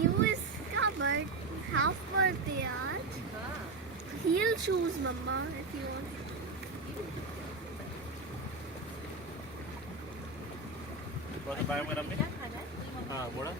You is covered. Half birthday आज. Heel shoes, Mama, if you want. थोड़ा सा पाया में रमने हाँ बोला